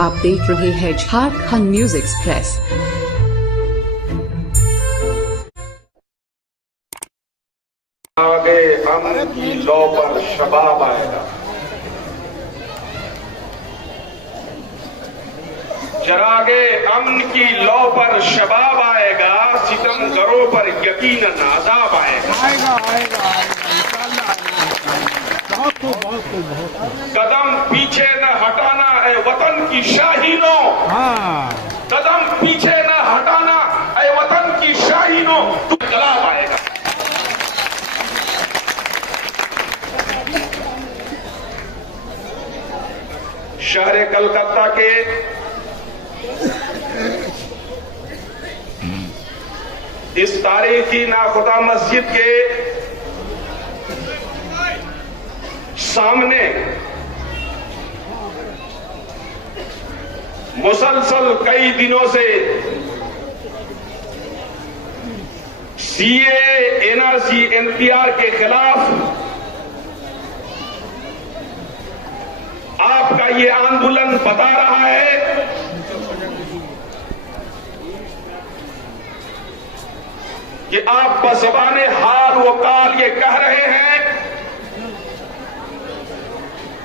आप देख रहे हैं झारखंड न्यूज एक्सप्रेस। आगे अमन की लौ पर शबाब आएगा, चरागे अमन की लौ पर शबाब आएगा, सितमगरों पर यकीनन अज़ाब आएगा। कदम पीछे न हटाना ए वतन की शाहीनों, कदम पीछे न हटाना ए वतन की शाहीनों, इनकलाब आएगा। शहर कलकत्ता के इस तारीखी नाखुदा मस्जिद के सामने मुसलसल कई दिनों से सीए एनआरसी एनपीआर के खिलाफ आपका ये आंदोलन बता रहा है कि आप बज़बाने हाल व काल ये कह रहे हैं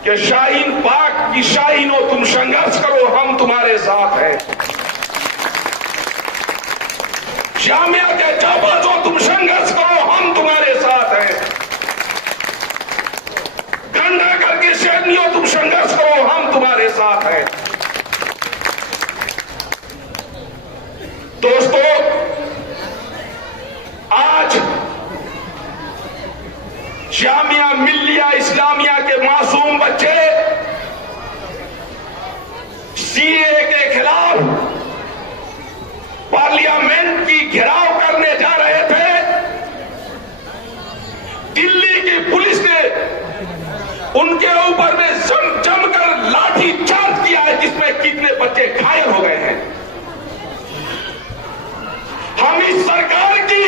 कि शाहीन पाक की शाहीनों तुम संघर्ष करो, हम तुम्हारे साथ हैं। जामिया के जाबाजों तुम संघर्ष करो, हम तुम्हारे साथ हैं। घंटाघर के सैनियों तुम संघर्ष करो, हम तुम्हारे साथ हैं। दोस्तों, आज जामिया मिल्लिया इस्लामिया के मासूम बच्चे सीए के खिलाफ पार्लियामेंट की घेराव करने जा रहे थे। दिल्ली की पुलिस ने उनके ऊपर में जमकर लाठी चार्ज किया है, जिसमें कितने बच्चे घायल हो गए हैं। हम इस सरकार की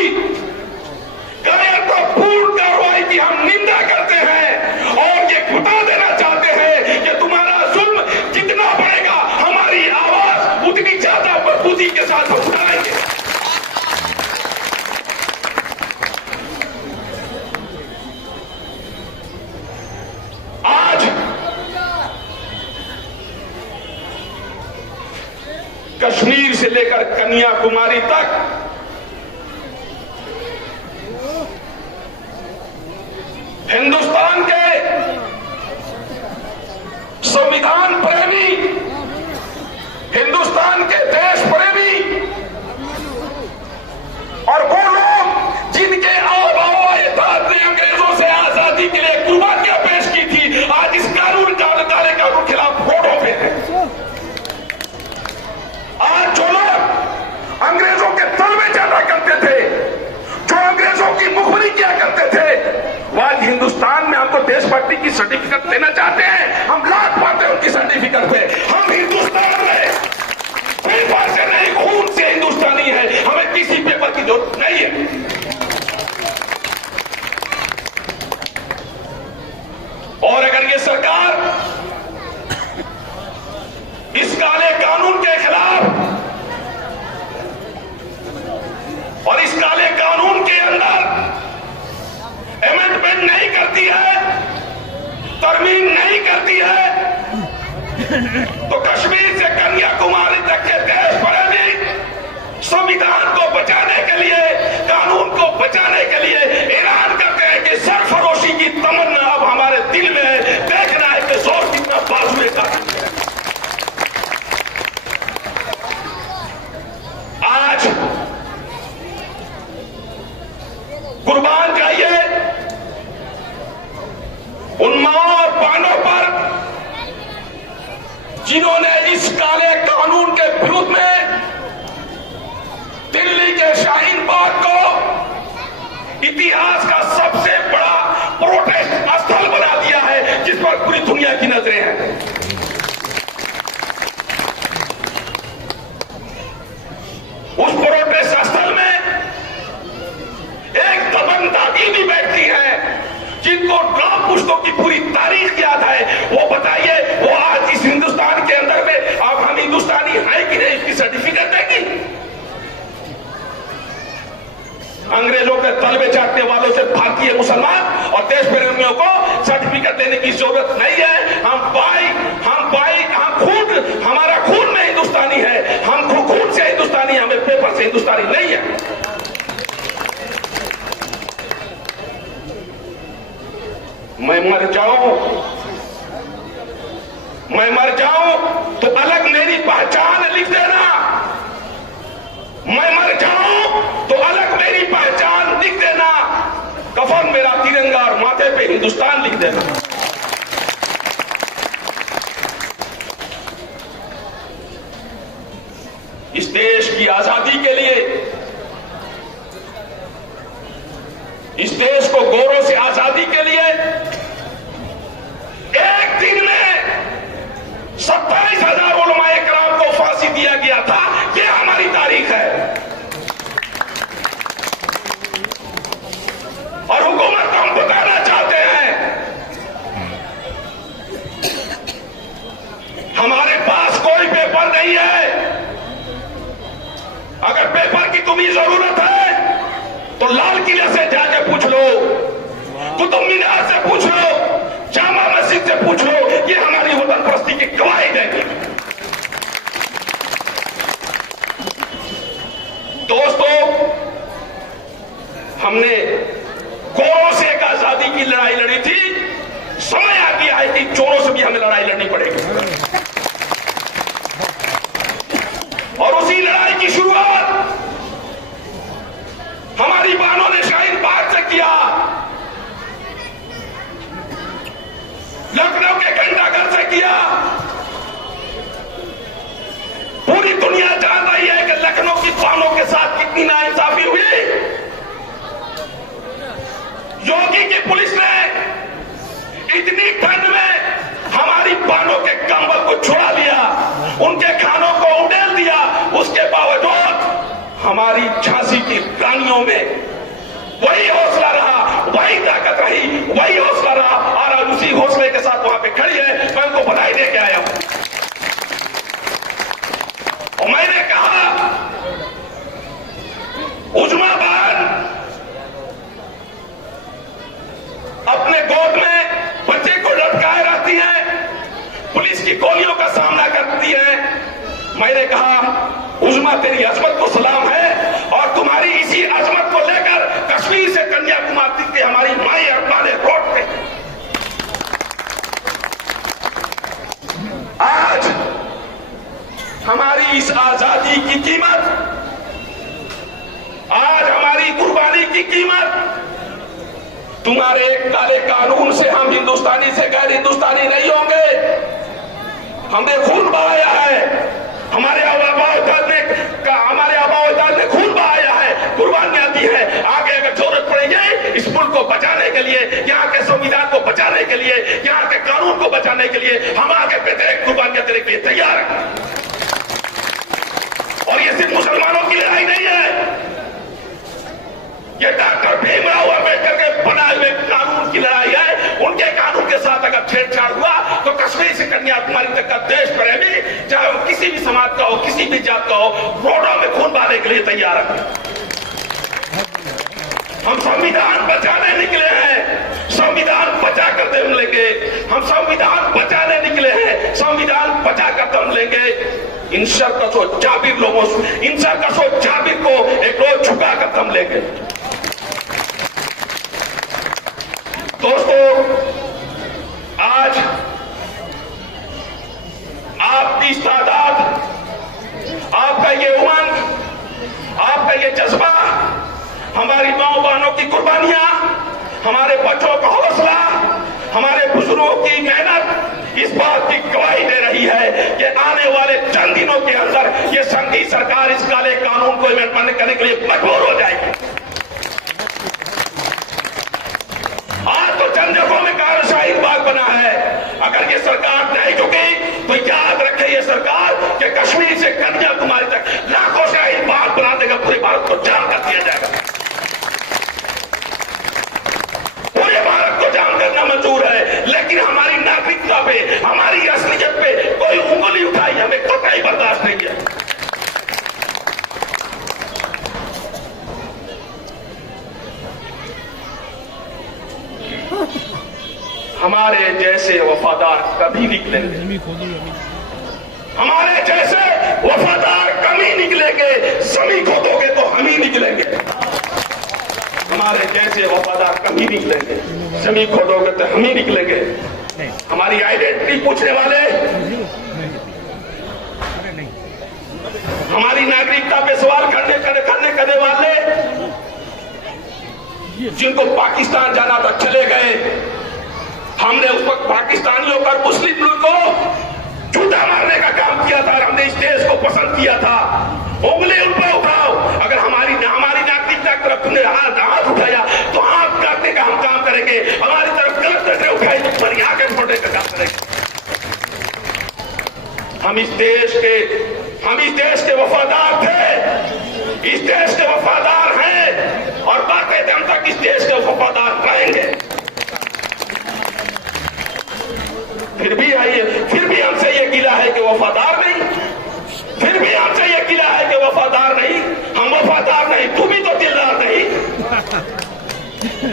पूर्ण कार्रवाई की हम निंदा करते हैं और ये बता देना चाहते हैं कि तुम्हारा जुल्म जितना बढ़ेगा, हमारी आवाज उतनी ज्यादा मजबूती के साथ हम उठाएंगे। आज कश्मीर से लेकर कन्याकुमारी तक हिंदुस्तान के संविधान प्रेमी, हिंदुस्तान के देश प्रेमी और वो लोग जिनके आबाओ-ए-अजदाद ने अंग्रेजों से आजादी के लिए कुर्बानियां पेश की थी, आज इस कानून काले कानून के खिलाफ वोटों पे हैं। आज जो लोग अंग्रेजों के तलवे जाना करते थे, जो अंग्रेजों की मुखबरी किया करते थे, आज हिंदुस्तान में हमको देशभक्ति की सर्टिफिकेट देना चाहते हैं। हम लाख पाते हैं उनकी सर्टिफिकेट पे। हम हिंदुस्तान में पेपर से नहीं, खून से हिंदुस्तानी है। हमें किसी पेपर की जरूरत नहीं है। और अगर ये सरकार इस काले कानून के खिलाफ और इस काले कानून के अंदर अमेंडमेंट नहीं करती है, तरमीम नहीं करती है, तो कश्मीर से कन्याकुमारी तक के देश प्रेमी संविधान को बचाने के लिए, कानून को बचाने के लिए ऐलान करते हैं कि सरफरोशी की तमन्ना अब हमारे दिल में है। देखना है कि जोर कितना बाजुए का है। आज कुर्बान जाइए उन माओ और बहनों पर जिन्होंने इस काले कानून के विरुद्ध में दिल्ली के शाहीन बाग को इतिहास का सबसे बड़ा प्रोटेस्ट स्थल बना दिया है, जिस पर पूरी दुनिया की नजरें हैं। उस प्रोटेस्ट स्थल में एक दबंग दादी भी बैठती है, जिनको ड्राफ्ट पुस्तकों की पूरी तारीख याद है। वो बताइए, वो आज इस हिंदुस्तान के अंदर में आप कि नहीं इसकी सर्टिफिकेट देगी? अंग्रेजों के तलवे चाटने वालों से भारतीय मुसलमान और देश प्रेमियों को सर्टिफिकेट देने की जरूरत नहीं है। हम खून, हमारा खून में हिंदुस्तानी है, हम खून से हिंदुस्तानी, हमें पेपर से हिंदुस्तानी नहीं है। मैं मर जाऊं तो अलग मेरी पहचान लिख देना। मैं मर जाऊं तो अलग मेरी पहचान लिख देना। कफन मेरा तिरंगा और माथे पे हिंदुस्तान लिख देना। इस देश की आजादी के लिए, इस देश को गोरों से आजादी के लिए एक दिन में 27,000 उलमाए किराम को फांसी दिया गया था। यह हमारी तारीख है। और हुकूमत को हम बताना चाहते हैं, हमारे पास कोई पेपर नहीं है। अगर पेपर की तुम्हें जरूरत है तो लाल किले से जाके पूछ लो, कुतुब मीनार से पूछ लो, जामा मस्जिद से पूछ लो, ये हमारी वतन परस्ती की गवाही देंगे। दोस्तों, हमने गोरों से एक आजादी की लड़ाई लड़ी थी। समय आ गया है कि चोरों से भी हमें लड़ाई लड़नी पड़ेगी। और उसी लड़ाई की शुरुआत हमारी बहनों ने शाहीन बाग से किया, लखनऊ के घंटाघर से किया। पूरी दुनिया जान रही है कि लखनऊ की बहनों के साथ कितनी नाइंसाफी हुई। योगी की पुलिस ने इतनी ठंड में हमारी बहनों के कंबल को छुड़ा लिया, उनके खानों को उड़ेल दिया। उसके बावजूद हमारी झांसी की रानियों में वही हौसला रहा, वही ताकत रही, वही हौसला रहा। और आज उसी हौसले के साथ वहां पे खड़ी है। मैं उनको बधाई दे के आया हूं। और मैंने कहा, उजमा बहन अपने गोद में बच्चे को लटकाए रहती है, पुलिस की गोलियों का सामना करती है। मैंने कहा, उजमा तेरी अजमत को सलाम है, और तुम्हारी इसी अजमत को लेकर कश्मीर से कन्याकुमारी की हमारी माई अरबाने रोड पे आज हमारी इस आजादी की कीमत, आज हमारी कुर्बानी की कीमत तुम्हारे एक काले कानून से हम हिंदुस्तानी से गैर हिंदुस्तानी नहीं होंगे। हमने खून बहाया है, हमारे आबा-ओ-अजदाद ने खून बहाया है, कुर्बानियां दी है। आगे अगर जरूरत पड़ेगी इस मुल्क को बचाने के लिए, यहाँ के संविधान को बचाने के लिए, यहाँ के कानून को बचाने के लिए हम आगे बेहतरीन कुर्बानियां देने के लिए तैयार हैं। और ये सिर्फ मुसलमानों की लड़ाई नहीं है, ये डॉक्टर भीमराव अम्बेडकर के बनाए हुए कानून की लड़ाई है। उनके कानून के साथ अगर छेड़छाड़ हुआ तो कश्मीर से कन्याकुमारी तक का देश प्रेमी, चाहे वो किसी भी समाज का हो, किसी भी जात का हो, रोडों में खून बहाने के लिए तैयार है। हम संविधान बचाने निकले हैं, संविधान बचा कर दम लेंगे। हम संविधान बचाने निकले हैं, संविधान बचा कर दम लेंगे। इन सरकसों जाबिर लोगों से, इन सरकसों जाबिर को एक रोज झुका कर दम लेंगे। दोस्तों, आज आपकी तादाद, आपका ये उमंग, आपका ये जज्बा, हमारी माओ बहनों की कुर्बानियां, हमारे बच्चों का हौसला, हमारे बुजुर्गों की मेहनत इस बात की गवाही दे रही है कि आने वाले चंद दिनों के अंदर ये संघी सरकार इस काले कानून को इम्प्लीमेंट करने के लिए मजबूर हो जाएगी। आज तो चंद जगहों में शाहीन बाग बना है। अगर ये सरकार नहीं झुकी तो याद रखे ये सरकार कि कश्मीर से कन्याकुमारी तक लाखों शाहीन बाग बना देगा, पूरे भारत को जाम कर दिया जाएगा। पूरे भारत को जाम करना मंजूर है, लेकिन हमारी नागरिकता पे, हमारी असलियत पे कोई उंगली उठाई हमें कतई बर्दाश्त नहीं है। हमारे जैसे वफादार कभी निकलेंगे, हमारे जैसे वफादार कभी निकलेंगे। जमीन खोदोगे तो हम ही निकलेंगे, हमारे जैसे वफादार कभी निकलेंगे। जमीन खोदोगे तो हम ही निकलेंगे। हमारी आइडेंटिटी पूछने वाले, हमारी नागरिकता पे सवाल करने वाले, जिनको पाकिस्तान जाना था चले गए। हमने उस वक्त पाकिस्तानियों पर मुस्लिम लोग को झूठा मारने का काम किया था, हमने इस देश को पसंद किया था। उंगली उन पर उठाओ, अगर हमारी नागरिकता की तरफ तुमने हाथ उठाया तो हाथ काटने का हम काम करेंगे। हमारी तरफ गलत नजरें उठाई तो पर आगे छोड़ने का काम करेंगे। हम इस देश के वफादार थे, इस देश के वफादार हैं और बाकी दम तक इस देश के वफादार रहेंगे। फिर भी हमसे ये गिला है कि वफादार नहीं, फिर भी हमसे ये गिला है कि वफादार नहीं। हम वफादार नहीं, तू भी तो दिलदार नहीं।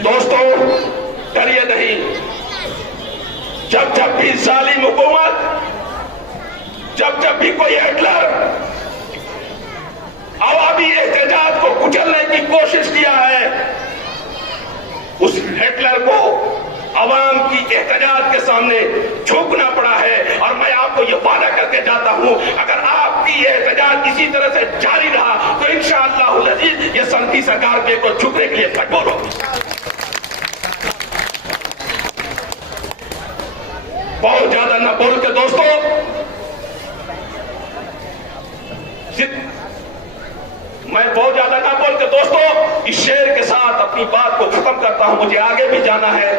दोस्तों, डरिए नहीं। जब भी जालिम हुकूमत, जब भी कोई हिटलर अवामी एहतजाज को कुचलने की कोशिश किया है, उस हिटलर को अवाम की एहतजाज के सामने झुकना पड़ा है। और मैं आपको ये वादा करके जाता हूं, अगर आपकी एहतजाज इसी तरह से जारी रहा तो इंशाअल्लाह अज़ीज ये सनदी सरकार के को झुकने के लिए मजबूर होगी। बहुत ज्यादा न बोल के दोस्तों, मैं बहुत ज्यादा ना बोल के दोस्तों इस शेर के साथ अपनी बात को खत्म करता हूं। मुझे आगे भी जाना है।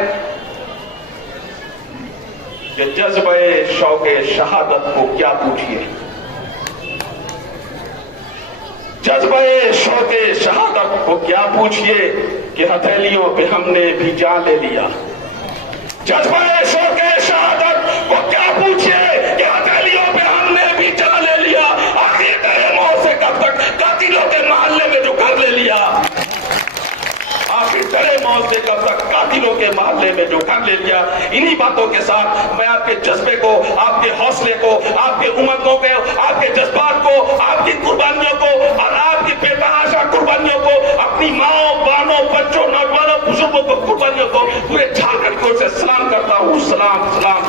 ये जज्बे शौके शहादत को क्या पूछिए, जज्बे शौके शहादत को क्या पूछिए कि हथेलियों पे हमने भी जान ले लिया। जज्बे शौके शहादत को क्या पूछिए कि हथेलियों पे हमने भी जान ले लिया। आखिर तेरे मौत से कब तक कातिलों के महल्ले में जो घर ले लिया, आखिर तेरे मौत से कब तक कातिलों के महल्ले में जो घर ले लिया। इन्हीं बातों के साथ मैं आपके जज्बे को, आपके हौसले को, आपके उमंगों को, आपके जज्बात को, आपकी कुर्बानियों को और आपकी बेतहाशा कुर्बानियों को, अपनी माओ, बहनों, बच्चों, नौजवानों, बुजुर्गों को कुर्बानियों को पूरे झारखंड की ओर से सलाम करता हूँ। सलाम सलाम।